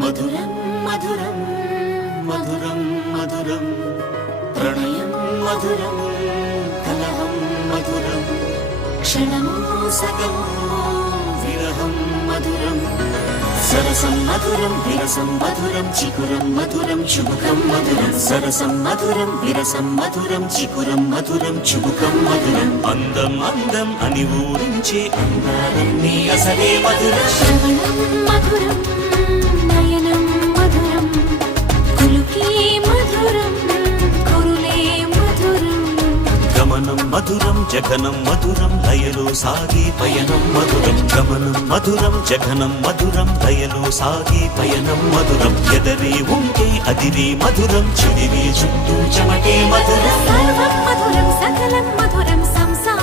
మధురం మధురం మధురం మధురం ప్రణయం మధురం కలహం మధురం క్షణమో సగమో విరహం మధురం సరసం మధురం విరసం మధురం చికురం మధురం చుబుకం మధురం సరసం మధురం విరసం మధురం చికురం మధురం చుబుకం మధురం అందం అందం అని ఊరించే అందాలన్నీ అసలే మధురం శ్రవణం మధురం నయనం మధురం కులుకే మధురం కురులే మధురం గమనం మధురం జగనం మధురం లయలో సాగే పయనం మధురం గమనం మధురం జగనం మధురం లయలో సాగే పయనం మధురం ఎదరే ఉంటే అదిరే మధురం చెదిరే చుట్టూ చెమటే మధురం సర్వం మధురం సకలం మధురం సంసారం